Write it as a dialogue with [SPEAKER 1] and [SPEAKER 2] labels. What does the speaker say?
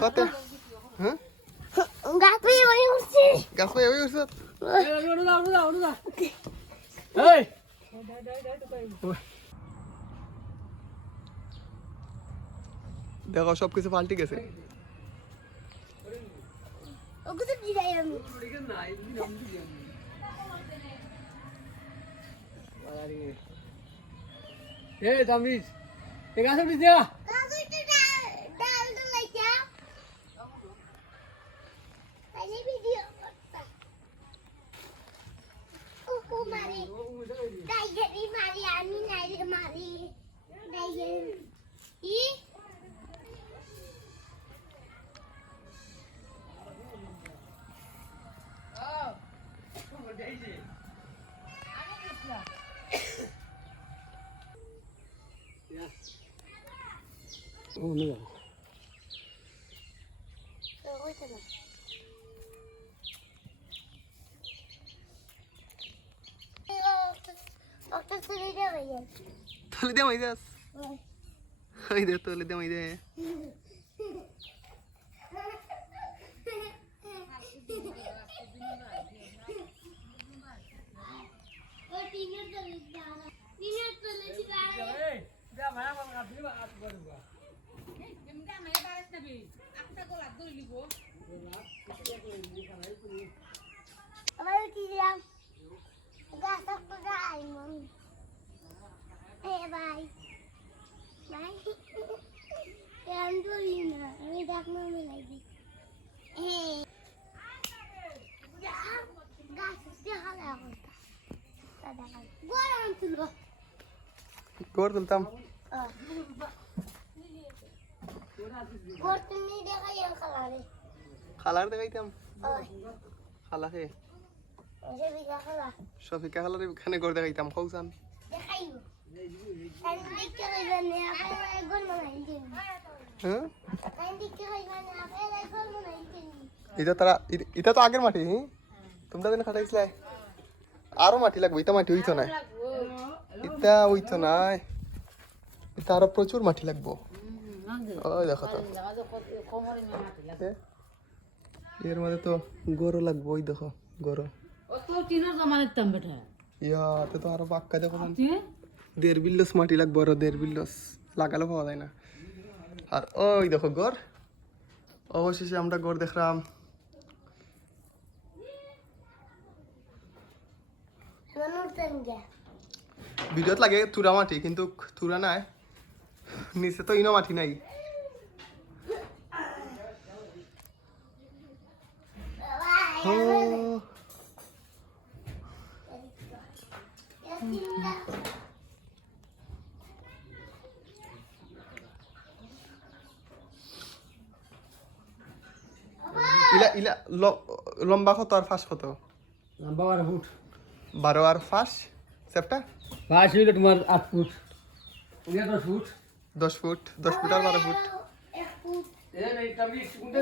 [SPEAKER 1] কতে হ্যাঁ
[SPEAKER 2] গাপি ওই উঠছি
[SPEAKER 1] গাছ পাই ওই উঠছ
[SPEAKER 3] এই
[SPEAKER 1] দেখো সব কিছু পাল্টে গেছে
[SPEAKER 2] ওকে তো দিদাই আমি
[SPEAKER 3] এ তামিজ এ গাছ উঠি দিয়া
[SPEAKER 2] 오늘
[SPEAKER 3] 여기
[SPEAKER 2] 있잖아 Doctor, tu le deu
[SPEAKER 1] aí. Tu le deu aí, Deus? Ai, Deus, tu le
[SPEAKER 2] deu aí, Deus. Minha tu le deu
[SPEAKER 3] aí. Já vai, vai, vai, vai, vai, vai, vai.
[SPEAKER 2] আমার কি দিলাম গাছ গাই মন এ ভাই ভাই আমি বলি না আমি দেখ মামে লাগি এ গাছ দেখা লাগা গরম তুলো
[SPEAKER 1] গোর তুলতাম
[SPEAKER 2] করতে নিয়ে দেখা যান খালারে
[SPEAKER 1] দেখাইতাম
[SPEAKER 2] খালা
[SPEAKER 1] শফিকা খালার এখানে গোর দেখাইতাম খৌসান
[SPEAKER 2] দেখাইব আমি দেখতে হইবেন না আপনারা একবার দিন আমি দেখতে হইবেন না আপনারা একবার দিন
[SPEAKER 1] এটা তারা ইটা- এটা তো আগের মাটি হি? তোমরা দিন খাটাইছিলে আরও মাটি লাগবে এটা মাটি হইতো না এটা হইতো না এটা আরও প্রচুর মাটি লাগবো ওই দেখো তো। এর মধ্যে তো গরু লাগবো ওই দেখো গরু। ইয়াতে তো আরও বাক্কা দেখো দেড় বিল্লস মাটি লাগবো আরও দেড় বিল্লস লাগালে পাওয়া যায় না। আর ওই দেখো গড়। অবশেষে আমরা গড় দেখলাম। ভিডিওত লাগে তুরা মাটি কিন্তু তুরা নাই। নিচে তো ইনো মাটি নাই। ইলা ইলা লম্বা কত আর ফাঁস কত?
[SPEAKER 3] লম্বা বারো ফুট।
[SPEAKER 1] বারো আর ফাঁস সেপটা?
[SPEAKER 3] পাঁচ হইলে তোমার আট ফুট। ফুট।
[SPEAKER 1] দশ ফুট দশ ফুট আর বারো ফুট।
[SPEAKER 2] এক ফুট
[SPEAKER 3] এ নেই তামিজ কোনটা